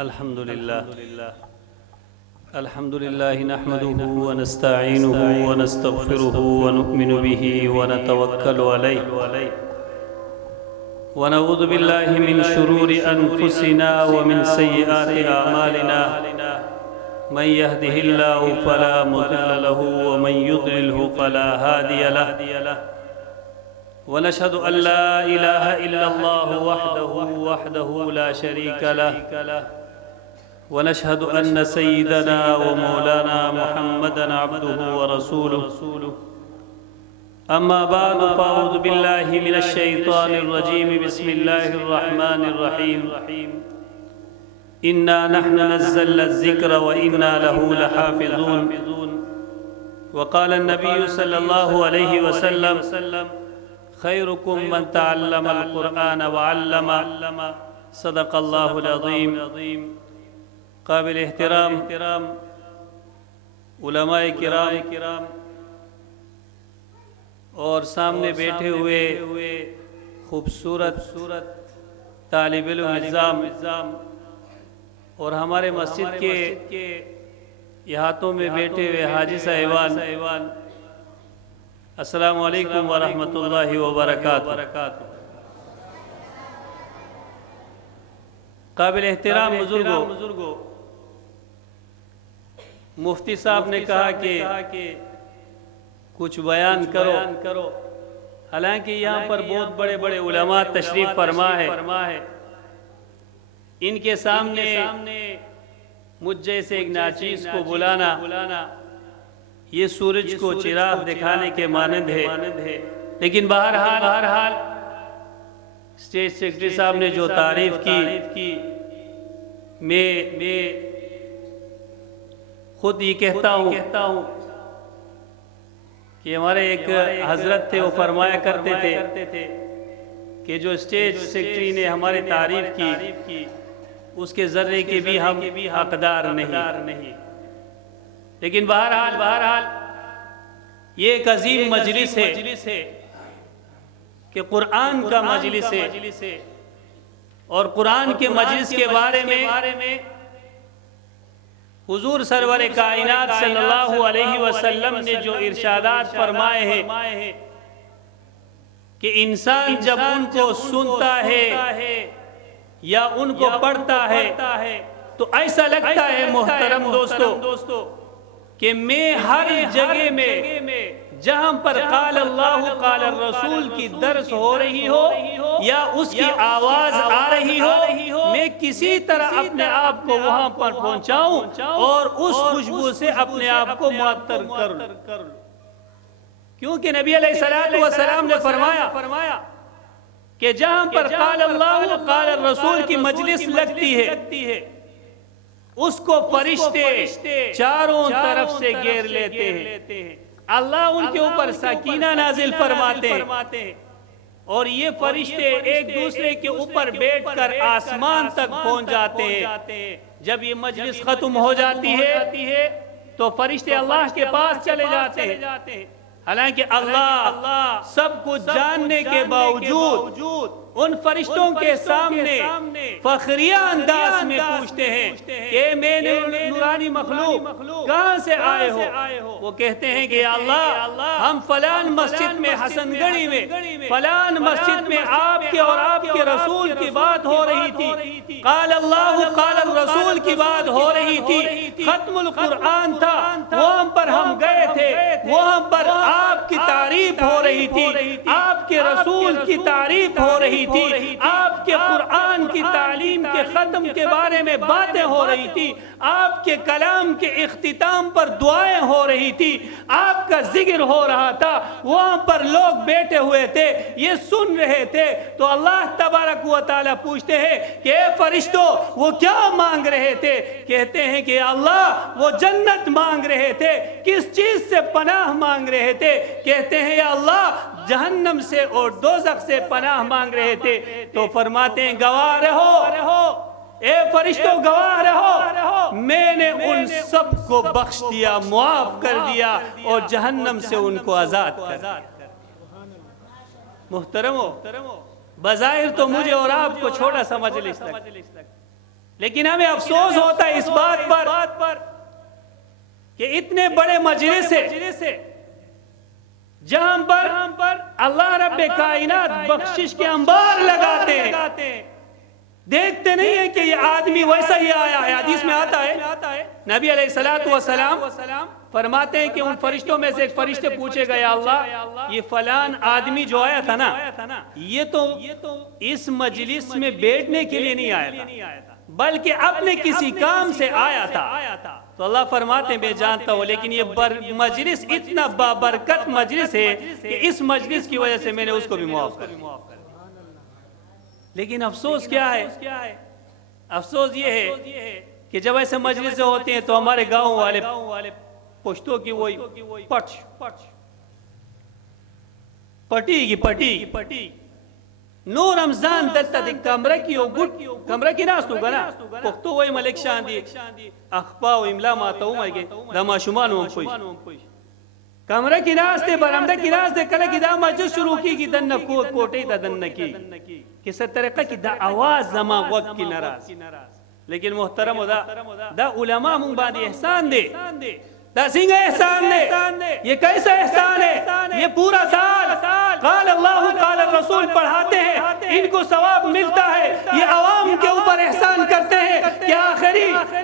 الحمد لله نحمده ونستعينه ونستغفره ونؤمن به ونتوكل عليه ونعوذ بالله من شرور أنفسنا ومن سيئات أعمالنا من يهده الله فلا مضل له ومن يضلله فلا هادي له ونشهد أن لا إله إلا الله وحده لا شريك له ونشهد أن سيدنا ومولانا محمدًا عبده ورسوله أما بعد فأعوذ بالله من الشيطان الرجيم بسم الله الرحمن الرحيم إنا نحن نزلنا الذكر وإنا له لحافظون وقال النبي صلى الله عليه وسلم خيركم من تعلم القرآن وعلم صدق الله العظيم قابل احترام علماء کرام اور سامنے بیٹھے ہوئے خوبصورت طالب علم اور ہمارے مسجد کے احاطوں میں بیٹھے ہوئے حاجی صاحبان، السلام علیکم ورحمۃ اللہ وبرکاتہ۔ قابل احترام بزرگوں، مفتی صاحب نے کہا کہ کچھ بیان کرو، حالانکہ یہاں پر بہت بڑے بڑے علماء تشریف فرما ہے، ان کے سامنے مجھ جیسے ایک ناچیز کو بلانا یہ سورج کو چراغ دکھانے کے مانند ہے، لیکن بہرحال اسٹیٹ سیکرٹری صاحب نے جو تعریف کی میں خود یہ کہتا ہوں کہ ہمارے ایک حضرت تھے، وہ فرمایا کرتے تھے کہ جو اسٹیٹ سیکرٹری نے ہماری تعریف کی اس کے ذرے کے بھی ہم حقدار نہیں، لیکن بہرحال یہ ایک عظیم مجلس ہے کہ قرآن کا مجلس ہے، اور قرآن کے مجلس کے بارے میں حضور سرور کائنات صلی اللہ علیہ وسلم نے جو ارشادات فرمائے ہیں کہ انسان جب ان کو سنتا ہے یا ان کو پڑھتا ہے تو ایسا لگتا ہے محترم دوستو کہ میں ہر جگہ میں جہاں پر قال اللہ قال الرسول کی درس ہو رہی ہو یا اس کی آواز آ رہی ہو، میں کسی طرح اپنے آپ کو وہاں پر پہنچاؤں اور اس خوشبو سے اپنے آپ کو معطر کروں، کیونکہ نبی علیہ السلام نے فرمایا کہ جہاں پر قال اللہ قال الرسول کی مجلس لگتی ہے اس کو فرشتے چاروں طرف سے گھیر لیتے ہیں، اللہ ان کے اوپر سکینہ نازل فرماتے ہیں، اور یہ فرشتے ایک دوسرے کے اوپر بیٹھ کر آسمان تک پہنچ جاتے ہیں۔ جب یہ مجلس ختم ہو جاتی ہے تو فرشتے اللہ کے پاس چلے جاتے ہیں، حالانکہ اللہ سب کچھ جاننے کے باوجود ان فرشتوں کے سامنے فخریہ انداز میں پوچھتے ہیں کہ میرے نورانی مخلوق کہاں سے آئے ہو؟ وہ کہتے ہیں کہ یا اللہ ہم فلان مسجد میں حسن گڑھی میں فلان مسجد میں آپ کے اور آپ کے رسول کی بات ہو رہی تھی، قال اللہ قال الرسول کی بات ہو رہی تھی، ختم القرآن تھا، وہاں پر ہم گئے تھے، وہاں پر آپ کی تعریف ہو رہی تھی، آپ کے رسول کی تعریف ہو رہی تھی، آپ کے قرآن کی تعلیم کے ختم کے بارے میں باتیں ہو رہی تھی، آپ کے کلام کے اختتام پر دعائیں ہو رہی تھی، آپ کا ذکر ہو رہا تھا، وہاں پر لوگ بیٹھے ہوئے تھے، یہ سن رہے تھے، تو اللہ تبارک و تعالیٰ پوچھتے ہیں کہ اے فرشتوں وہ کیا مانگ رہے تھے؟ کہتے ہیں کہ اللہ وہ جنت مانگ رہے تھے، کس چیز سے پناہ مانگ رہے تھے؟ کہتے ہیں یا اللہ جہنم سے اور دوزخ سے پناہ مانگ رہے تھے، تو فرماتے ہیں گواہ رہو، اے فرشتوں گواہ رہو، میں نے ان سب کو بخش دیا، معاف کر دیا اور جہنم سے ان کو آزاد کر دیا۔ محترمو، بظاہر تو مجھے اور آپ کو چھوٹا سا مجلس لگتا، لیکن ہمیں افسوس ہوتا ہے اس بات پر کہ اتنے بڑے مجلس ہے جہاں پر اللہ رب کائنات بخشش کے انبار لگاتے ہیں، دیکھتے نہیں ہیں کہ یہ آدمی ویسا ہی آیا ہے۔ حدیث میں آتا ہے نبی علیہ السلام فرماتے ہیں کہ ان فرشتوں میں سے ایک فرشتے پوچھے گا، یا اللہ یہ فلان آدمی جو آیا تھا نا، یہ تو اس مجلس میں بیٹھنے کے لیے نہیں آیا تھا بلکہ اپنے کسی کام سے آیا تھا۔ تو اللہ فرماتے ہیں میں جانتا ہوں، لیکن یہ مجلس اتنا بابرکت مجلس ہے کہ اس مجلس کی وجہ سے میں نے اس کو بھی معاف کر دیا۔ لیکن افسوس کیا ہے؟ افسوس یہ ہے کہ جب ایسے مجلس ہوتے ہیں تو ہمارے گاؤں والے پشتوں کی وہی پٹی نو رمضان دلتا دی کمرہ کی ناستو گنا پختو وہی ملک شان دی اخبا و املا ماتا ہوں آئے گے دما شمانو ہم پوش کمرہ کی ناستے برامدہ کی ناستے کلے کی دا مجلس شروع کی دن کوٹی دا دن کی کس طریقہ کی دا آواز زمان وقت کی نراز۔ لیکن محترم دا علماء مون بعد احسان دے، دا سنگھ احسان دے، یہ کیسا احسان ہے؟ یہ پورا سال قال اللہ قال الرسول پڑھاتے ہیں، ان کو ثواب ملتا ہے، یہ عوام کے اوپر احسان کرتے ہیں کہ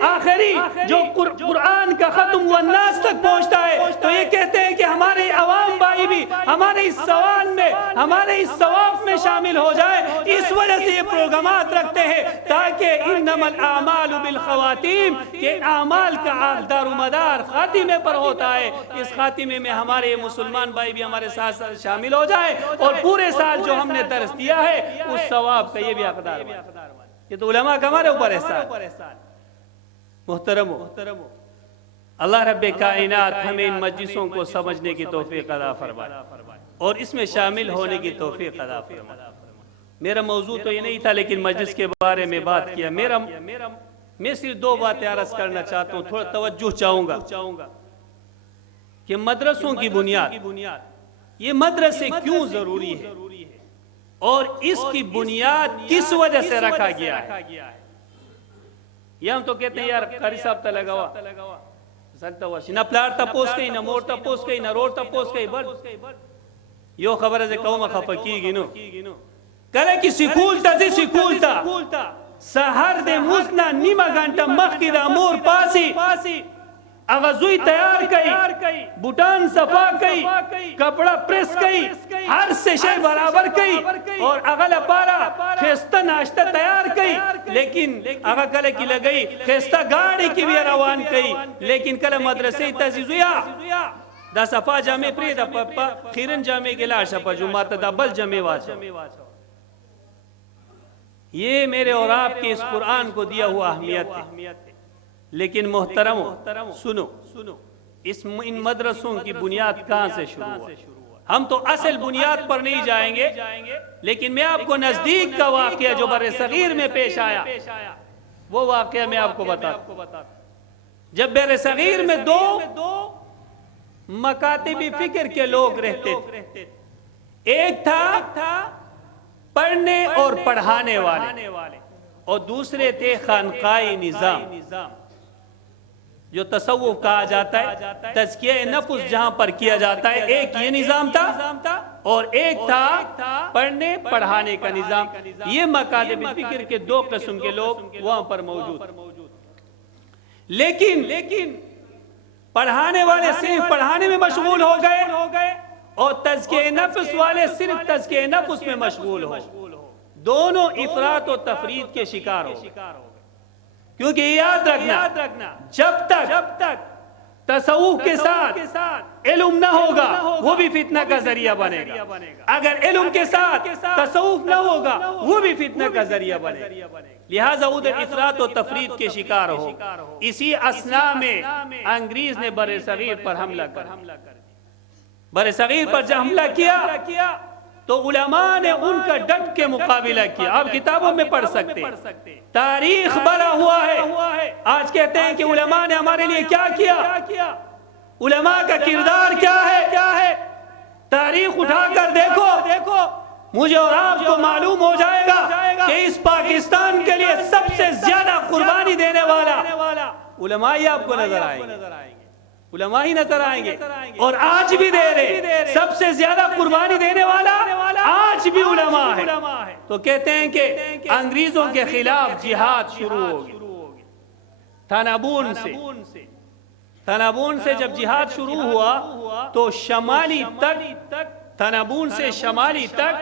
آخری جو قرآن کا ختم والناس تک پہنچتا ہے تو یہ کہتے ہیں کہ ہمارے عوام بھائی بھی ہمارے اس سوال میں، ہمارے اس ثواب میں شامل ہو جائے۔ اس وجہ سے یہ پروگرامات رکھتے ہیں تاکہ انما الاعمال بالخواتیم، کہ اعمال کا دار و مدار خاتمے پر ہوتا ہے، اس خاتمے میں ہمارے مسلمان بھائی بھی ہمارے ساتھ شامل ہو جائے اور پورے سال جو ہم نے درس دیا ہے اس ثواب کا یہ بھی حقدار بنے۔ یہ تو علماء کا ہمارے اوپر احسان۔ محترمو، اللہ رب کائنات ہمیں ان مجلسوں کو سمجھنے کی توفیق عطا فرمائے اور اس میں شامل ہونے کی توفیق عطا فرمائے۔ میرا موضوع تو یہ نہیں تھا لیکن مجلس کے بارے میں بات کیا۔ میں صرف دو باتیں عرض کرنا چاہتا ہوں، تھوڑا توجہ چاہوں گا کہ مدرسوں کی بنیاد، یہ مدرسے کیوں ضروری ہے اور اس کی بنیاد کس وجہ سے رکھا گیا ہے۔ یہ ہم تو کہتے ہیں یار قاری صاحب تا لگا ہوا سکتا ہوا نہ پلار تا پوس کئی، نہ مور تا پوس کئی، نہ روڈ تا پوس کئی، بل یو خبر ہے قوم خفکی گی نو کلے کی سکول تا سہر دے موسنا نیمہ گھنٹا مخ کی دا مور پاسی اغزوی تیار کئی، بوٹان صفا کئی، کپڑا پریس کئی، ہر سے شے برابر کئی اور اغل پارا خیستہ ناشتہ تیار کئی، لیکن اغا کلے کی لگئی خیستہ گاڑی کی بھی روان کئی، لیکن کلے مدرسے تزیزویا دا صفا جامع پری دا پپا خیرن جامع کے لاشا پا جمعہ دا بل جامع واچا۔ یہ میرے اور آپ کے اس قرآن کو دیا ہوا اہمیت ہے، لیکن محترم سنو، ان مدرسوں کی بنیاد کہاں سے شروع ہوا؟ ہم تو اصل بنیاد پر نہیں جائیں گے، لیکن میں آپ کو نزدیک کا واقعہ جو بر صغیر میں پیش آیا وہ واقعہ میں آپ کو بتاتا۔ جب بر صغیر میں دو مکاتبی فکر کے لوگ رہتے تھے، ایک تھا پڑھنے اور پڑھانے والے اور دوسرے تھے خانقائی نظام جو تصوف کہا جاتا ہے، تزکیہ نفس جہاں پر کیا جاتا ہے۔ ایک یہ نظام تھا اور ایک تھا پڑھنے پڑھانے کا نظام۔ یہ مکاتب فکر کے دو قسم کے لوگ وہاں پر موجود، لیکن پڑھانے والے صرف پڑھانے میں مشغول ہو گئے اور تزکیہ نفس والے صرف تزکیہ نفس میں مشغول ہو، دونوں افراط و تفرید کے شکار ہو گئے۔ کیونکہ یاد رکھنا جب تک تصوف کے ساتھ علم نہ ہوگا وہ بھی فتنہ کا ذریعہ بنے گا، اگر علم کے ساتھ تصوف نہ ہوگا وہ بھی فتنہ کا ذریعہ بنے گا، لہٰذا ادھر افراط و تفرید کے شکار ہو۔ اسی اثناء میں انگریز نے بر صغیر پر حملہ کر بر صغیر پر جب حملہ کیا تو علماء نے ان کا ڈٹ کے مقابلہ کیا۔ آپ کتابوں میں پڑھ سکتے ہیں، تاریخ بھرا ہوا ہے۔ آج کہتے ہیں کہ علماء نے ہمارے لیے کیا کیا، علماء کا کردار کیا ہے، تاریخ اٹھا کر دیکھو مجھے اور آپ کو معلوم ہو جائے گا کہ اس پاکستان کے لیے سب سے زیادہ قربانی دینے والا علماء ہی آپ کو نظر آئیں گے، علماء ہی نظر آئیں گے، اور آج بھی دے رہے، سب سے زیادہ قربانی دینے والا آج بھی علماء ہے۔ تو کہتے ہیں کہ انگریزوں کے خلاف جہاد شروع ہو گئی تنابون سے جب جہاد شروع ہوا تو شمالی تک، تنابون سے شمالی تک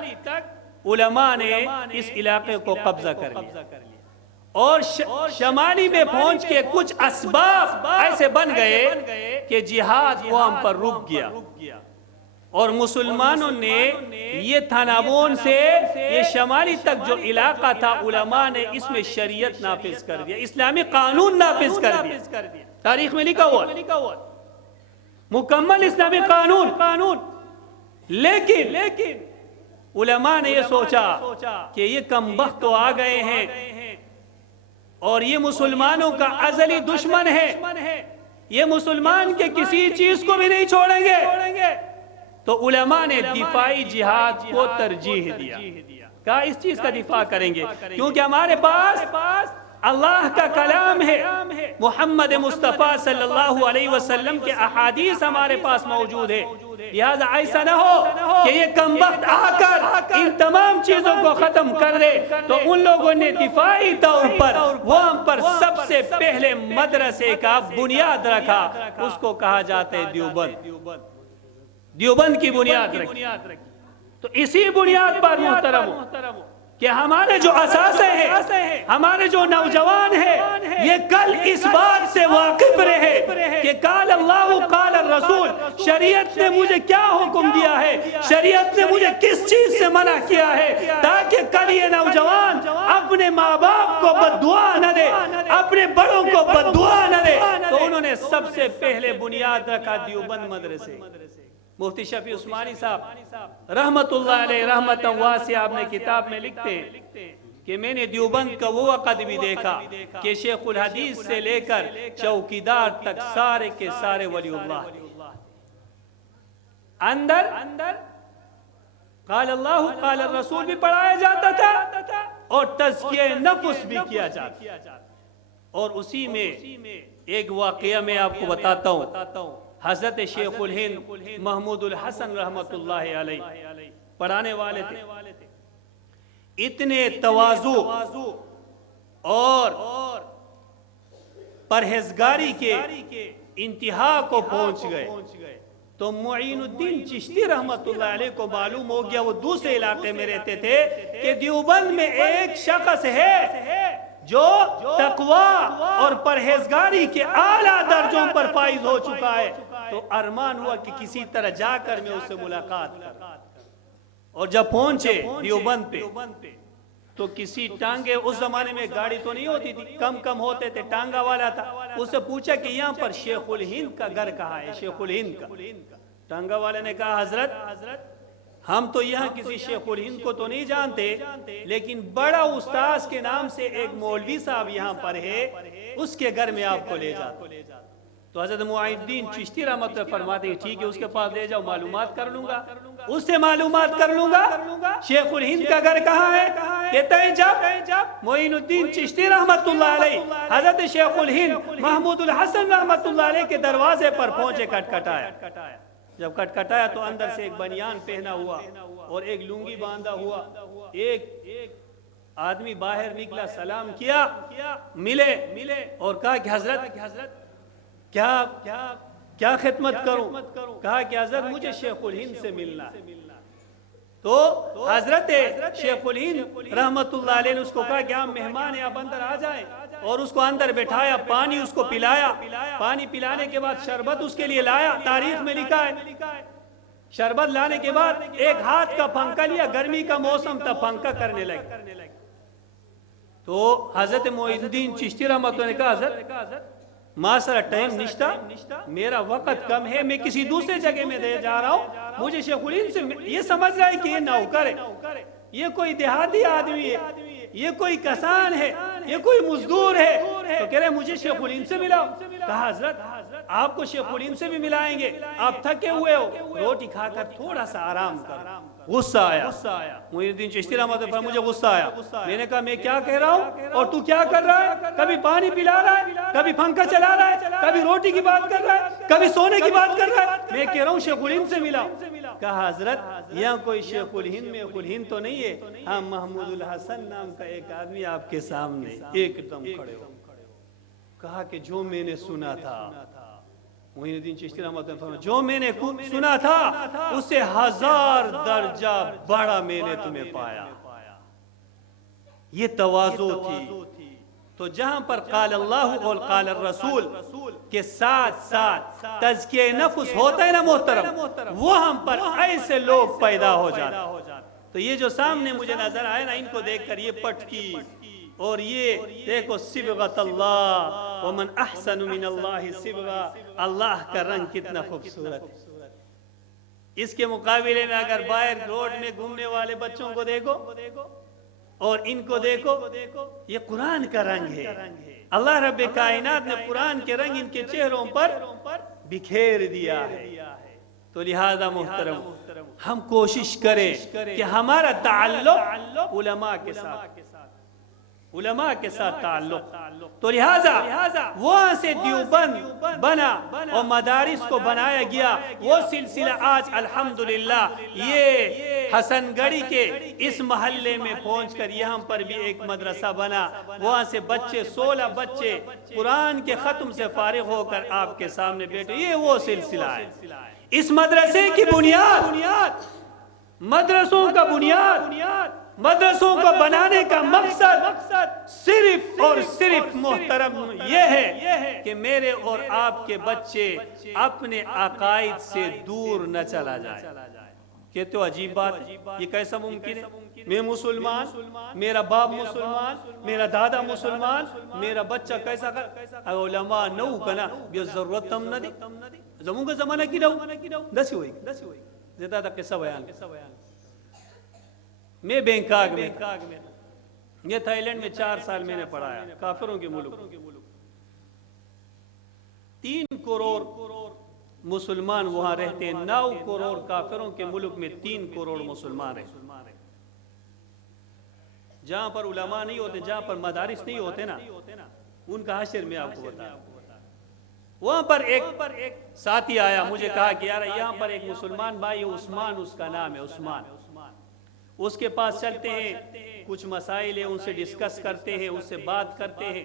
علماء نے اس علاقے کو قبضہ کر لیا، اور شمالی میں پہنچ کے کچھ اسباب ایسے بن گئے کہ جہاد وہاں پر رک گیا، اور مسلمانوں نے یہ تنابون سے یہ شمالی تک جو علاقہ تھا، علماء نے اس میں شریعت نافذ کر دیا، اسلامی قانون نافذ کر دیا۔ تاریخ میں لکھا ہوا مکمل اسلامی قانون، لیکن علماء نے یہ سوچا کہ یہ کمبخت تو آ گئے ہیں اور یہ مسلمانوں کا ازلی دشمن ہے، یہ مسلمان کے کسی چیز کو بھی نہیں چھوڑیں گے، تو علماء نے دفاعی جہاد کو ترجیح دیا، کہا اس چیز کا دفاع کریں گے، کیونکہ ہمارے پاس اللہ کا کلام ہے، محمد مصطفیٰ صلی اللہ علیہ وسلم کے احادیث ہمارے پاس موجود ہے، لہذا ایسا نہ ہو کہ یہ کمبخت آ کر ان تمام چیزوں کو ختم کر دے۔ تو ان لوگوں نے دفاعی طور پر وہاں پر سب سے پہلے مدرسے کا بنیاد رکھا، اس کو کہا جاتا ہے دیوبند کی بنیاد رکھی۔ تو اسی بنیاد پر محترم کہ ہمارے جو اساسے ہیں، ہمارے جو نوجوان ہیں، یہ کل اس بات سے واقف رہے کہ قال اللہ قال الرسول، شریعت نے مجھے کیا حکم دیا ہے، شریعت نے مجھے کس چیز سے منع کیا ہے، تاکہ کل یہ نوجوان اپنے ماں باپ کو بد دعا نہ دے، اپنے بڑوں کو بد دعا نہ دے۔ تو انہوں نے سب سے پہلے بنیاد رکھا دیوبند مدرسے۔ مفتی شفیع عثمانی صاحب رحمت اللہ علیہ رحمت واسعہ اپنے کتاب میں لکھتے ہیں کہ میں نے دیوبند کا وہ وقت بھی دیکھا کہ شیخ الحدیث سے لے کر چوکیدار تک سارے کے سارے ولی اللہ اندر قال اللہ قال الرسول بھی پڑھایا جاتا تھا اور تزکیہ نفس بھی کیا جاتا۔ اور اسی میں ایک واقعہ میں آپ کو بتاتا ہوں، حضرت شیخ الہند محمود الحسن رحمت اللہ علیہ پڑھانے والے تھے، اتنے تواضع اور پرہیزگاری کے انتہا کو پہنچ گئے، تو معین الدین چشتی رحمت اللہ علیہ کو معلوم ہو گیا، وہ دوسرے علاقے میں رہتے تھے، کہ دیوبند میں ایک شخص ہے جو تقوی اور پرہیزگاری کے اعلیٰ درجوں پر فائز ہو چکا ہے۔ تو ارمان ہوا کہ کسی طرح جا کر میں اس سے ملاقات کروں، اور جب پہنچے دیوبند پہ تو کسی ٹانگے، اس زمانے میں گاڑی تو نہیں ہوتی تھی، کم ہوتے تھے، ٹانگا والا تھا، اس سے پوچھا کہ یہاں پر شیخ الہند کا گھر کہاں ہے، شیخ الہند کا۔ ٹانگا والے نے کہا حضرت ہم تو یہاں کسی شیخ الہند کو تو نہیں جانتے، لیکن بڑا استاذ کے نام سے ایک مولوی صاحب یہاں پر ہے، اس کے گھر میں آپ کو لے جاتا۔ تو حضرت معین الدین چشتی رحمت اللہ فرماتے ہیں ٹھیک ہے، اس کے پاس لے جاؤ، معلومات کر لوں گا، اس سے معلومات کر لوں گا شیخ الہند کا گھر کہاں ہے۔ کہتا ہے جب معین الدین چشتی رحمت اللہ علیہ حضرت شیخ الہند محمود الحسن رحمت اللہ علیہ کے دروازے پر پہنچے، کٹکھٹایا، جب کٹکھٹایا تو اندر سے ایک بنیان پہنا ہوا اور ایک لنگی باندھا ہوا ایک آدمی باہر نکلا، سلام کیا، ملے اور کہا کہ حضرت کیا خدمت کروں؟ کہا کہ حضرت مجھے شیخ الہند سے ملنا ہے۔ تو حضرت شیخ الہند رحمت اللہ علیہ نے اس کو کہا کہ آپ مہمان ہیں، آپ اندر آ جائیں، اور اس کو اندر بٹھایا، پانی اس کو پلایا، پانی پلانے کے بعد شربت اس کے لیے لایا، تاریخ میں لکھا ہے شربت لانے کے بعد ایک ہاتھ کا پنکھا لیا، گرمی کا موسم تھا، پنکھا کرنے لگا۔ تو حضرت معین الدین چشتی رحمت اللہ نے کہا حضرت ماسرا ٹائم نشتا، میرا وقت کم ہے، میں کسی دوسرے جگہ میں دے جا رہا ہوں، مجھے شیخ الہند سے یہ سمجھ رہا ہے کہ یہ نوکر ہے، یہ کوئی دیہاتی آدمی ہے، یہ کوئی کسان ہے، یہ کوئی مزدور ہے، تو کہہ رہے مجھے شیخ الہند سے ملاؤ۔ کہا حضرت آپ کو شیخ الہند سے بھی ملائیں گے، آپ تھکے ہوئے ہو، روٹی کھا کر تھوڑا سا آرام کرو۔ غصہ آیا. محی الدین چشتی رحمۃ اللہ مجھے غصہ آیا. میں نے کہا میں کیا کہہ رہا ہوں اور تو کیا کر رہا ہے؟ کبھی پانی پلا رہا ہے، کبھی پنکھا چلا رہا ہے، کبھی روٹی کی بات کر رہا ہے، کبھی سونے کی بات کر رہا ہے. میں کہہ رہا ہوں شیخ الہند سے ملا. کہا حضرت یہاں کوئی شیخ الہند میں الہند تو نہیں ہے، ہاں محمود الحسن نام کا ایک آدمی آپ کے سامنے ایک دم کھڑے ہو. کہا کہ جو میں نے سنا تھا، محی الدین چشتی رحمۃ اللہ فرمایا جو میں نے سنا تھا اس سے 1000 درجہ بڑا میں نے تمہیں پایا. یہ تواضع تھی. تو جہاں پر قال اللہ اور قال الرسول کے ساتھ ساتھ تزکیہ نفس ہوتا ہے نا محترم، وہ ہم پر ایسے لوگ پیدا ہو جاتے. تو یہ جو سامنے مجھے نظر آئے نا، ان کو دیکھ کر یہ پٹکی اور یہ دیکھو صبغۃ اللہ ومن احسن من اللہ صبغہ، اللہ کا رنگ کتنا خوبصورت ہے. اس کے مقابلے میں اگر باہر روڈ میں گھومنے والے بچوں کو دیکھو اور ان کو دیکھو، یہ قرآن کا رنگ ہے. اللہ رب کائنات نے قرآن کے رنگ ان کے چہروں پر بکھیر دیا ہے. تو لہذا محترم ہم کوشش کریں کہ ہمارا تعلق علماء کے ساتھ تعلق. تو لہذا وہاں سے دیوبند بنا اور مدارس کو بنایا گیا. وہ سلسلہ آج الحمدللہ یہ حسن گڑھی کے اس محلے میں پہنچ کر یہاں پر بھی ایک مدرسہ بنا. وہاں سے بچے 16 بچے قرآن کے ختم سے فارغ ہو کر آپ کے سامنے بیٹھے. یہ وہ سلسلہ ہے. اس مدرسے کی بنیاد، مدرسوں کا بنیاد، مدرسوں کو بنانے کا مقصد صرف اور صرف محترم یہ ہے کہ میرے اور آپ کے بچے اپنے عقائد سے دور نہ چلا جائے. کہتے ہو عجیب بات، یہ کیسا ممکن ہے؟ میں مسلمان، میرا باپ مسلمان، میرا دادا مسلمان، میرا بچہ کیسا کر علماء نو کنا بیا ضرورت تم نہ دی زمون کا زمانہ کی نو دسی ہوئی زیادہ تک قصہ بیان. میں بینکاک میں، یہ تھائی لینڈ میں 4 سال میں نے پڑھایا، کافروں کے ملک. 3 کروڑ مسلمان وہاں رہتے ہیں. 9 کروڑ کافروں کے ملک میں 3 کروڑ مسلمان رہتے. جہاں پر علماء نہیں ہوتے، جہاں پر مدارس نہیں ہوتے نا، ان کا حشر میں آپ کو بتا. وہاں پر ایک ساتھی آیا، مجھے کہا کہ یار یہاں پر ایک مسلمان بھائی عثمان، اس کا نام ہے عثمان، اس کے پاس چلتے ہیں، کچھ مسائل ہیں ان سے ڈسکس کرتے ہیں، اس سے بات کرتے ہیں.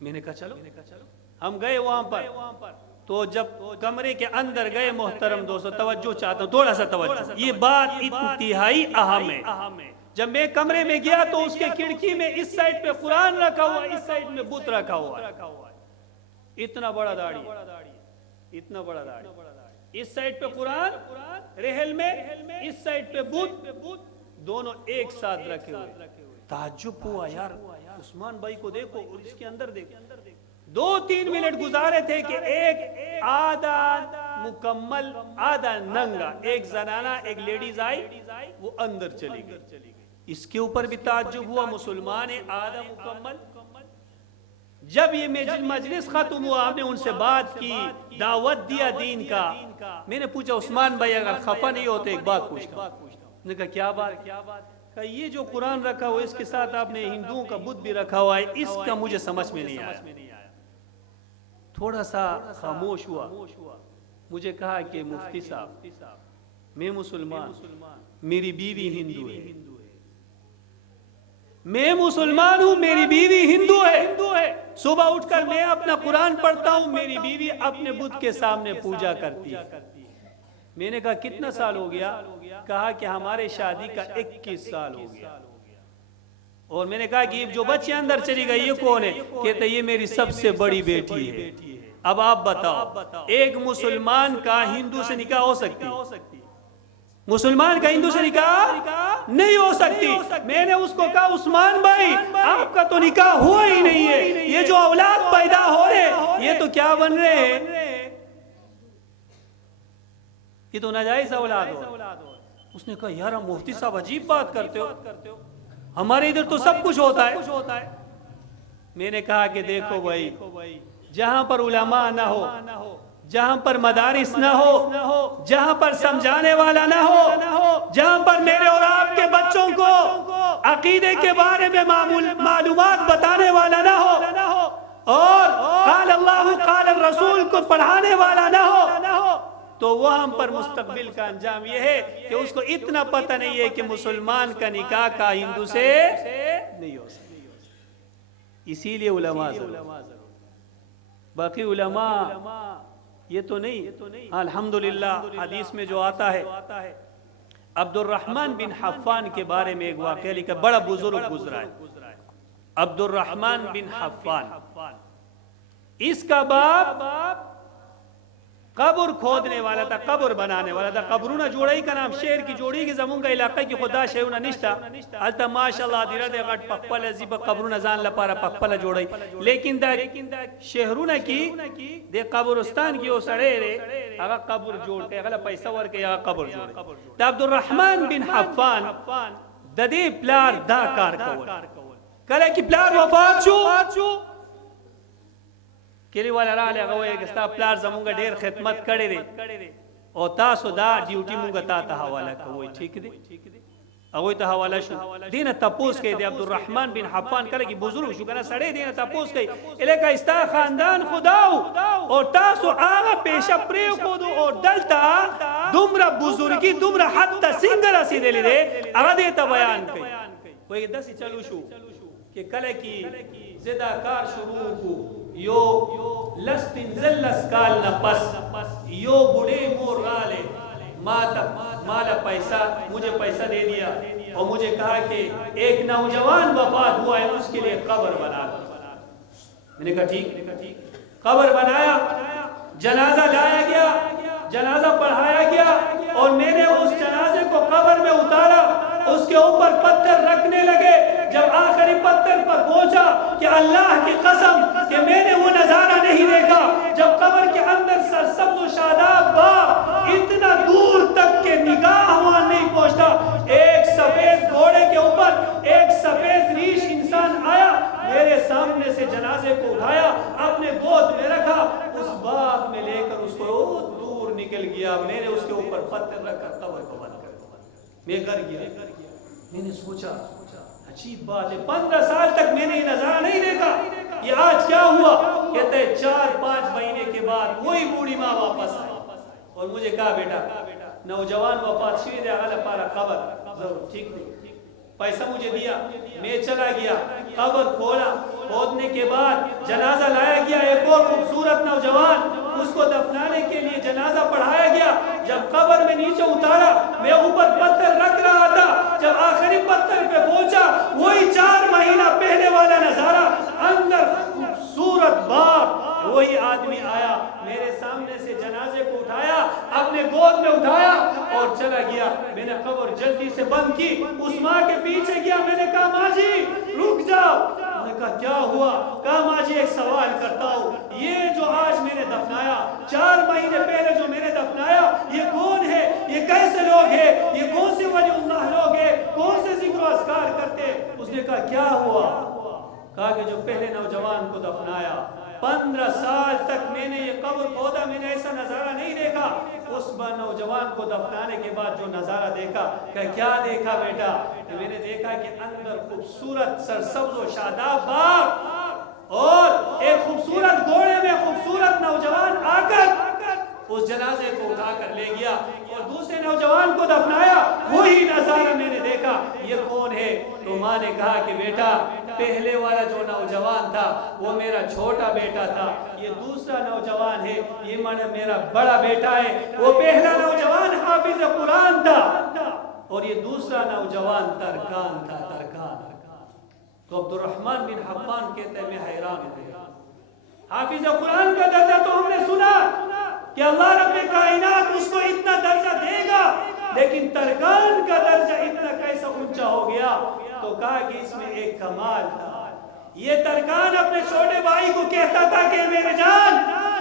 میں نے کہا چلو. ہم گئے وہاں پر. تو جب کمرے کے اندر گئے محترم دوستو، توجہ چاہتا ہوں، تھوڑا سا توجہ، یہ بات انتہائی اہم ہے. جب میں کمرے میں گیا تو اس کے کھڑکی میں اس سائڈ پہ قرآن رکھا ہوا، اس سائڈ میں بت رکھا ہوا ہے. اتنا بڑا داڑھی، اتنا بڑا داڑھی. اس سائڈ پہ قرآن رحل میں، اس سائڈ پہ بت، دونوں ایک ساتھ رکھے ہوئے. تعجب ہوا، یار عثمان بھائی کو دیکھو اور اس کے اندر دیکھو. 2-3 منٹ گزارے تھے کہ ایک آدھا مکمل آدھا ننگا ایک زنانہ ایک لیڈیز آئی، وہ اندر چلی گئی. اس کے اوپر بھی تعجب ہوا، مسلمان ہے آدھا مکمل. جب یہ مجلس ختم ہوا، آپ نے ان سے بات کی، دعوت دیا دین کا. میں نے پوچھا عثمان بھائی اگر خفا نہیں ہوتے ایک بات پوچھتا ہوں. نے کہا کیا بات؟ کہا یہ جو قرآن رکھا ہوا اس کے ساتھ آپ نے ہندوؤں کا بت بھی رکھا ہوا ہے، اس کا مجھے سمجھ میں نہیں آیا. تھوڑا سا خاموش ہوا. مجھے کہا کہ مفتی صاحب میں مسلمان، میری بیوی ہندو ہے. میں مسلمان ہوں، میری بیوی ہندو ہے. صبح اٹھ کر میں اپنا قرآن پڑھتا ہوں، میری بیوی اپنے بت کے سامنے پوجا کرتی ہے. میں نے کہا کتنا سال ہو گیا؟ کہا کہ ہمارے شادی کا 21 سال ہو گیا. اور میں نے کہا کہ جو بچے اندر چلی گئی یہ کون ہے؟ کہتے یہ میری سب سے بڑی بیٹی ہے. اب آپ بتاؤ، ایک مسلمان کا ہندو سے نکاح ہو سکتی؟ مسلمان کا ہندو سے نکاح نہیں ہو سکتی. میں نے اس کو کہا عثمان بھائی آپ کا تو نکاح ہوا ہی نہیں ہے، یہ جو اولاد پیدا ہو رہے یہ تو کیا بن رہے ہیں؟ یہ تو ناجائز اولاد ہو. اس نے کہا یار مفتی صاحب عجیب بات کرتے ہو، ہمارے ادھر تو سب کچھ ہوتا ہے. میں نے کہا کہ دیکھو بھائی، جہاں پر علماء نہ ہو، جہاں پر مدارس نہ ہو، جہاں پر سمجھانے والا نہ ہو، جہاں پر میرے اور آپ کے بچوں کو عقیدے کے بارے میں معلومات بتانے والا نہ ہو، اور قال اللہ قال الرسول کو پڑھانے والا نہ ہو، تو وہ ہم پر مستقبل کا انجام یہ ہے کہ اس کو اتنا پتہ نہیں ہے کہ مسلمان کا نکاح کا ہندو سے نہیں ہو سکتا۔ اسی لیے علماء ضرور، باقی علماء یہ تو نہیں۔ الحمدللہ حدیث میں جو آتا ہے، عبد الرحمن بن حفان کے بارے میں ایک واقعہ لکھا، بڑا بزرگ گزرا ہے عبد الرحمن بن حفان۔ اس کا باپ قبر کھودنے والا تھا، قبر بنانے والا تھا۔ قبرونہ جوڑائی کا نام شہر کی جوڑی کی زمون کا علاقہ کی خدا شہرونہ نشتا، حالتا ماشاءاللہ دیرہ دے غٹ پخپل عزیبہ قبرونہ زان لپارا پخپل جوڑائی، لیکن دا شہرونہ کی دے قبرستان کی او سڑے رے اگا قبر جوڑتے اگلا پیسہ ورکے اگا قبر جوڑے۔ تا عبد الرحمن بن حفان دا دے پلار دا کار کول، کلے کی پلار وفات شو کلی والا را لے گوئے کہ ستا پلار زمونگا دیر خدمت کڑے دے او تاسو دا ڈیوٹی مونگا تا حوالہ کوئی ٹھیک دے اگوئی تا حوالہ شو دینا تپوس کئی دے عبد الرحمن بن حفان کلے کی بزرگ شو کنا سڑے دینا تپوس کئی الے کا استا خاندان خداو اور تاسو آغا پیشا پریو کو دو اور دلتا دمرا بزرگی دمرا حتی سنگل اسی دے لی دے اگا دیتا بیان کئی کوئی دسی چلو شو کہ کلے کی زدہ کار شروع کو یو لس پنزل لس کال نپس یو بڑے مور رالے مالا پیسہ مجھے پیسہ دے دیا اور مجھے کہا کہ ایک نوجوان وفات ہوا ہے اس کے لئے قبر بنا دو۔ میں نے کہا ٹھیک، قبر بنایا، جنازہ لایا گیا، جنازہ پڑھایا گیا اور میں نے اس جنازے کو قبر میں اتارا، اس کے اوپر پتھر رکھنے لگے۔ جب آخری پتھر پر پہنچا کہ اللہ کی قسم کہ میں نے وہ نظارہ نہیں دیکھا، جب قبر کے اندر سرسبز و شاداب باغ اتنا دور تک کہ نگاہ وہاں نہیں پہنچتا، ایک سفید گھوڑے کے اوپر ایک سفید ریش انسان آیا، میرے سامنے سے جنازے کو اٹھایا، اپنے گود میں رکھا، اس باغ میں لے کر اس کو دور نکل گیا۔ میں نے اس کے اوپر پتھر رکھ کر قبر کو بند کر میں گر گیا۔ میں نے سوچا عجیب بات ہے، 15 سال تک میں نے یہ نظارہ نہیں دیکھا، یہ آج کیا ہوا؟ کہتے ہیں 4-5 مہینے کے بعد وہی بوڑھی ماں واپس آئی اور مجھے کہا بیٹا نوجوان وفات شوید ہے اغلا پارا قبر ضرور ٹھیک نہیں، پیسہ مجھے دیا، میں چلا گیا، قبر کھولا، کھودنے کے بعد جنازہ لایا گیا، ایک اور خوبصورت نوجوان، اس کو دفنانے کے لیے جنازہ پڑھایا گیا۔ جب قبر میں نیچے اتارا، میں اوپر پتھر رکھ رہا تھا، جب آخری پتھر پہ پہنچا وہی 4 مہینہ پہلے والا نظارہ، اندر خوبصورت باغ، وہی آدمی آیا، میرے سامنے سے جنازے کو اٹھایا، اپنے گود میں اٹھایا اور چلا گیا۔ میں نے قبر جلدی سے بند کی، اس ماں کے پیچھے گیا، میں نے کہا ماں جی رک جاؤ۔ میں نے کہا کیا ہوا؟ کہا ماں جی ایک سوال کرتا ہوں، یہ جو آج میں نے دفنایا، 4 مہینے پہلے جو میں نے دفنایا، یہ کون ہے؟ یہ کیسے لوگ ہیں؟ یہ کون سے ولی اللہ لوگ ہیں؟ کون سے ذکر و اذکار کرتے؟ اس نے کہا کیا ہوا؟ کہا کہ جو پہلے نوجوان کو دفنایا 15 سال تک میں نے یہ قبر کھودا، میں نے ایسا نظارہ نہیں دیکھا۔ اس نوجوان کو دفنانے کے بعد جو نظارہ دیکھا، کہ کیا دیکھا بیٹا؟ کہ میں نے دیکھا کہ اندر خوبصورت سرسبز و شاداب باغ اور ایک خوبصورت گھوڑے میں خوبصورت نوجوان آ کر اس جنازے کو اٹھا کر لے گیا اور دوسرے نوجوان کو دفنایا، وہی نظارہ میں نے دیکھا۔ یہ کون ہے؟ تو ماں نے کہا کہ بیٹا پہلے والا جو نوجوان تھا وہ میرا چھوٹا بیٹا تھا، یہ دوسرا نوجوان ہے، یہ میرا بڑا بیٹا ہے۔ وہ پہلا نوجوان حافظ قرآن تھا اور یہ دوسرا نوجوان ترکان تھا، ترکان۔ تو عبد الرحمن بن حفان کہتے ہیں میں حیران تھے، حافظ قرآن کا درجہ تو ہم نے سنا کہ اللہ رب کائنات اس کو اتنا درجہ دے گا، لیکن ترکان کا درجہ اتنا کیسا اونچا ہو گیا؟ تو کہا کہ اس میں ایک کمال تھا۔ یہ ترکان اپنے چھوٹے بھائی کو کہتا تھا کہ میرے جان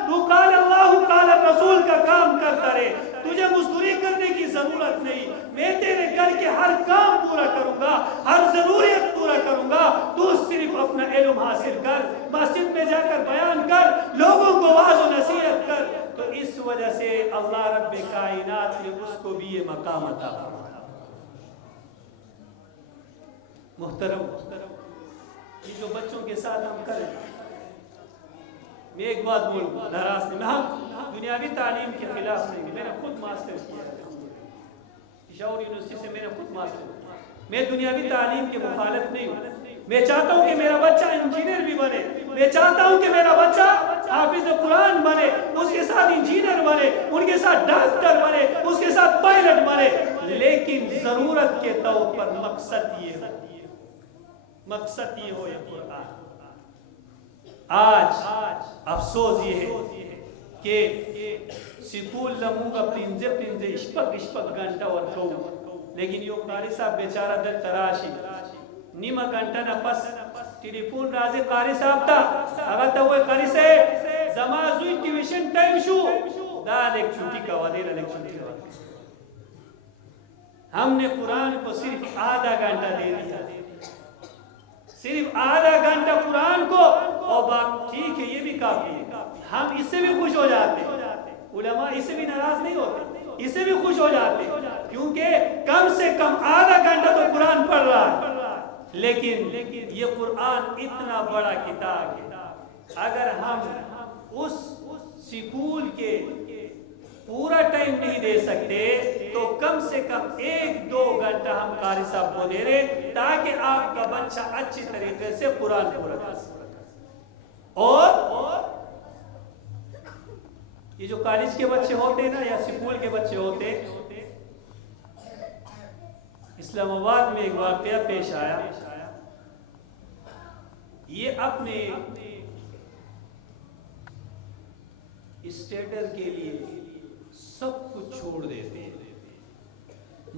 تو قال اللہ قال الرسول کا کام کرتا رہے، تجھے مزدوری کرنے کی ضرورت نہیں، میں تیرے گھر کے ہر کام پورا کروں گا، ہر ضروریت پورا کروں گا، تو صرف اپنا علم حاصل کر، مسجد میں جا کر بیان کر، لوگوں کو واعظ و نصیحت کر۔ تو اس وجہ سے اللہ رب کائنات نے اس کو بھی یہ مقام عطا فرمایا۔ محترم، یہ جو بچوں کے ساتھ ہم کریں، میں ایک بات بولوں، ناراض نہیں، ہم دنیاوی تعلیم کے خلاف نہیں، میں نے خود ماسٹر کیا ہے پشاور یونیورسٹی سے، میں نے خود ماسٹر کیا، میں دنیاوی تعلیم کے مخالف نہیں ہوں، میں چاہتا ہوں کہ میرا بچہ انجینئر بھی بنے، میں چاہتا ہوں کہ میرا بچہ حافظ قرآن بنے، اس کے ساتھ انجینئر بنے، ان کے ساتھ ڈاکٹر بنے، اس کے ساتھ پائلٹ بنے، لیکن ضرورت کے طور پر مقصد یہ ہو یہ قرآن۔ آج افسوس یہ ہے کہ سکول لموگا پرنزے اشپک گھنٹہ ورکو، لیکن یو قاری صاحب بیچارہ در تراشی نیمہ گھنٹہ نہ پس ٹیلیفون رازی قاری صاحب تا اگر تا ہوئے قاری سے زمازوی ٹیویشن ٹائم شو دا لیک چھوٹی کا ودیر لیک چھوٹی کا ودیر، ہم نے قرآن کو صرف آدھا گھنٹہ دے دیا، صرف آدھا گھنٹہ قرآن کو، اور بات ٹھیک ہے یہ بھی کافی ہے، ہم اس سے بھی خوش ہو جاتے ہیں، علماء اس سے بھی ناراض نہیں ہوتے، اس سے بھی خوش ہو جاتے ہیں، کیونکہ کم سے کم آدھا گھنٹہ تو قرآن پڑھ رہا ہے۔ لیکن یہ قرآن اتنا بڑا کتاب ہے، اگر ہم اس سکول کے پورا ٹائم نہیں دے سکتے تو کم سے کم 1-2 گھنٹہ ہم قاری صاحب کو دے رہے، تاکہ آپ کا بچہ اچھی طریقے سے قرآن پورا کر سکے۔ اور یہ جو کالج کے بچے ہوتے ہیں نا یا سکول کے بچے ہوتے ہیں، اسلام آباد میں ایک واقعہ پیش آیا، یہ اپنے اسٹیٹس کے لیے سب کچھ چھوڑ دیتے ہیں،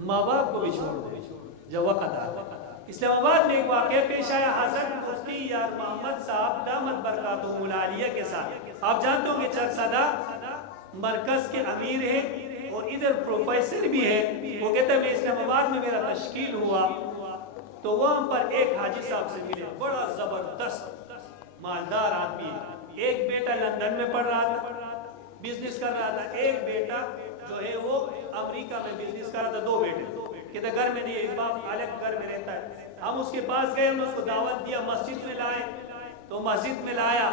ماں باپ کو بھی چھوڑ دیتے ہیں جب وقت آتا۔ اسلام آباد میں ایک واقعہ پیش آیا حضرت مفتی یار محمد صاحب دامت برکاتہم العالیہ کے ساتھ۔ آپ جانتے ہو کہ چرسدہ مرکز کے امیر ہیں اور ادھر پروفیسر بھی ہے، وہ کہتا ہے میں اسلام آباد میں میرا تشکیل ہوا تو وہاں پر ایک حاجی صاحب سے ملے، بڑا زبردست مالدار آدمی ہے، ایک بیٹا لندن میں پڑھ رہا تھا، بزنس کر رہا تھا، ایک بیٹا جو ہے وہ امریکہ میں بزنس کر رہا تھا، 2 بیٹے، کہتا گھر میں نہیں، ایک باپ الگ گھر میں رہتا ہے۔ ہم اس کے پاس گئے، ہم نے اس کو دعوت دیا، مسجد میں لائے، تو مسجد میں لایا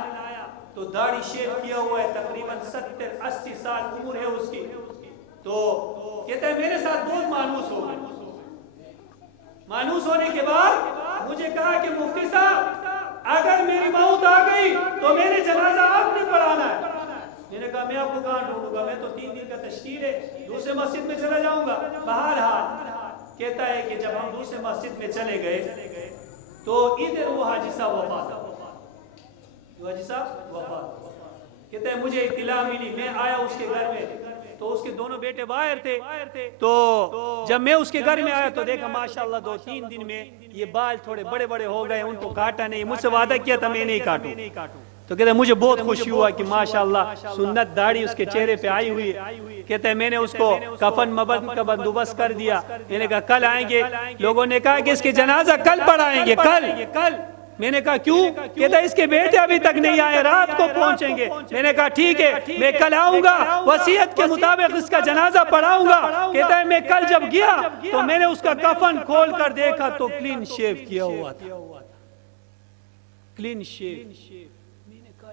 تو داڑھی شیو کیا ہوا ہے، تقریباً 70-80 سال عمر ہے اس کی، تو کہتا ہے میرے ساتھ بہت مانوس ہو گئے، مانوس ہونے کے بعد مجھے کہا کہ مفتی صاحب اگر میری موت آ گئی تو میرے جنازہ آپ نے پڑھانا ہے۔ میں نے کہا میں آپ کو کہاں ڈھونڈوں گا، میں تو 3 دن کا تشکیل ہے، دوسرے مسجد میں چلا جاؤں گا۔ بہرحال کہتا ہے کہ جب ہم دوسرے مسجد میں چلے گئے تو ادھر وہ حاجی صاحب وفات، کہتا ہے مجھے اطلاع ملی، میں آیا اس کے گھر میں تو اس کے دونوں بیٹے باہر تھے، تو جب میں اس کے گھر میں آیا تو دیکھا ماشاءاللہ 2-3 دن میں یہ بال تھوڑے بڑے بڑے ہو گئے، ان کو کاٹا نہیں، مجھ سے وعدہ کیا تھا میں نہیں کاٹوں، تو کہتا ہے مجھے بہت خوشی ہوا کہ ماشاءاللہ سنت داڑھی اس کے چہرے پہ آئی ہوئی ہے۔ کہتا ہے میں نے اس کو کفن مبن کا بندوبست کر دیا، میں نے کہا کل آئیں گے، لوگوں نے کہا کہ اس کے جنازہ کل پڑھائیں گے، کل، میں نے کہا کیوں؟ کہتا ہے اس کے بیٹے ابھی تک نہیں آئے، رات کو پہنچیں گے۔ میں نے کہا ٹھیک ہے میں کل آؤں گا، وصیت کے مطابق اس کا جنازہ پڑھاؤں گا۔ کہتا ہے میں کل جب گیا تو میں نے اس کا کفن کھول کر دیکھا تو کلین شیو کیا ہوا تھا، کلین شیو۔ میں نے کہا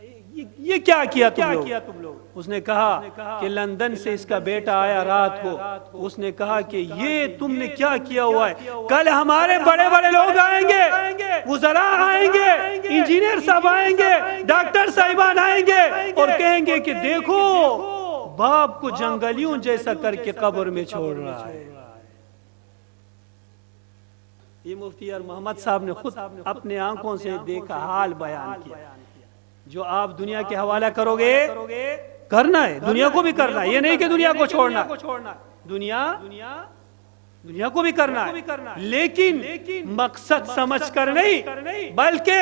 یہ کیا کیا تم لوگ؟ اس نے کہا کہ لندن سے اس کا بیٹا آیا رات کو، اس نے کہا کہ یہ تم نے کیا کیا ہوا ہے، کل ہمارے بڑے بڑے لوگ آئیں گے، وزراء آئیں گے، انجینئر صاحب آئیں گے، ڈاکٹر صاحبان آئیں گے اور کہیں گے کہ دیکھو باپ کو جنگلیوں جیسا کر کے قبر میں چھوڑ رہا ہے۔ یہ مفتی یار محمد صاحب نے خود اپنے آنکھوں سے دیکھا، حال بیان کیا۔ جو آپ دنیا کے حوالہ کرو گے کرنا ہے، دنیا کو بھی کرنا ہے، یہ نہیں کہ دنیا کو چھوڑنا، دنیا دنیا کو بھی کرنا ہے، لیکن مقصد سمجھ کر نہیں بلکہ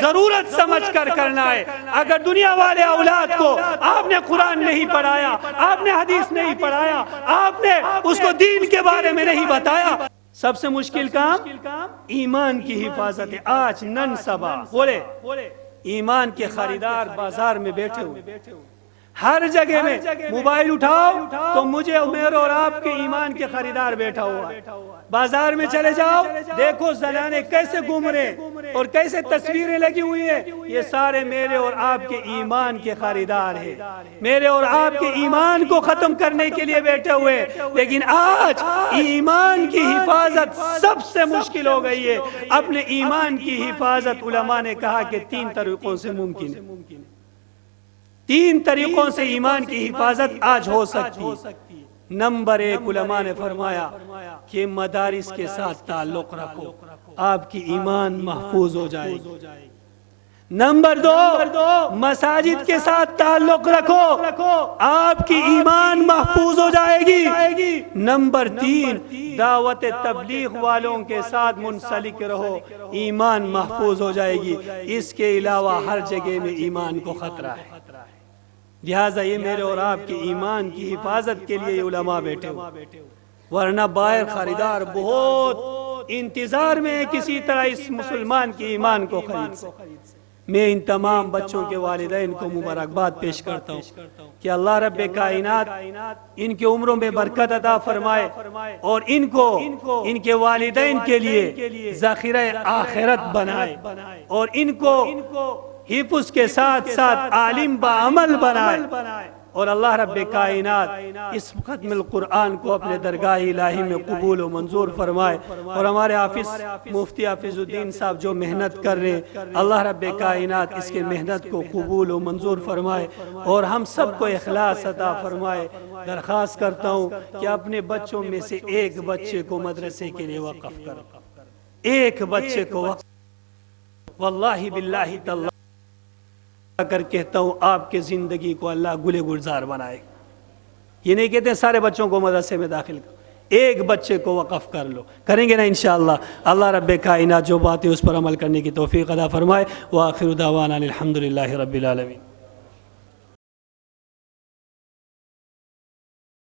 ضرورت سمجھ کر کرنا ہے۔ اگر دنیا والے اولاد کو آپ نے قرآن نہیں پڑھایا، آپ نے حدیث نہیں پڑھایا، آپ نے اس کو دین کے بارے میں نہیں بتایا، سب سے مشکل کام ایمان کی حفاظت ہے۔ آج نن سبا بولے ایمان کے خریدار بازار میں بیٹھے ہوئے، ہر جگہ میں موبائل اٹھاؤ تو مجھے میرے اور آپ کے ایمان کے خریدار بیٹھا ہوا ہے۔ بازار میں چلے جاؤ، دیکھو زنانے کیسے گھوم رہے اور کیسے تصویریں لگی ہوئی ہیں، یہ سارے میرے اور آپ کے ایمان کے خریدار ہیں، میرے اور آپ کے ایمان کو ختم کرنے کے لیے بیٹھے ہوئے۔ لیکن آج ایمان کی حفاظت سب سے مشکل ہو گئی ہے۔ اپنے ایمان کی حفاظت علماء نے کہا کہ 3 طریقوں سے ممکن ہے، 3 طریقوں سے ایمان کی حفاظت آج ہو سکتی ہے۔ نمبر 1 علماء نے فرمایا کہ مدارس کے ساتھ تعلق رکھو، آپ کی ایمان محفوظ ہو جائے گی۔ نمبر 2 مساجد کے ساتھ تعلق رکھو، آپ کی ایمان محفوظ ہو جائے گی۔ نمبر 3 دعوت تبلیغ والوں کے ساتھ منسلک رہو، ایمان محفوظ ہو جائے گی۔ اس کے علاوہ ہر جگہ میں ایمان کو خطرہ ہے، لہٰذا یہ میرے اور آپ کے ایمان کی حفاظت کے لیے علماء بیٹھے ہوئے، ورنہ باہر خریدار بہت انتظار میں ہے کسی طرح اس مسلمان کی ایمان کو خرید سکے۔ میں ان تمام بچوں کے والدین کو مبارکباد پیش کرتا ہوں کہ اللہ رب کائنات ان کی عمروں میں برکت عطا فرمائے اور ان کو ان کے والدین کے لیے ذخیرہ آخرت بنائے اور ان کو حفظ کے ساتھ ساتھ عالم بعمل بنائے، اور اللہ رب کائنات اس ختم القرآن کو اپنے درگاہ الہی میں قبول و منظور فرمائے، اور ہمارے حافظ مفتی حافظ الدین صاحب جو محنت کر رہے ہیں، اللہ رب کائنات اس کے محنت کو قبول و منظور فرمائے اور ہم سب کو اخلاص عطا فرمائے۔ درخواست کرتا ہوں کہ اپنے بچوں میں سے ایک بچے کو مدرسے کے لیے وقف کرو، ایک بچے کو وقف، واللہ باللہ تاللہ کر کہتا ہوں آپ کے زندگی کو اللہ گلے گلزار بنائے۔ یہ نہیں کہتے سارے بچوں کو مدرسے میں داخل کرو، ایک بچے کو وقف کر لو، کریں گے نا انشاءاللہ۔ اللہ رب کائنات جو باتیں اس پر عمل کرنے کی توفیق عطا فرمائے۔ وآخر دعوانا الحمدللہ رب العالمین۔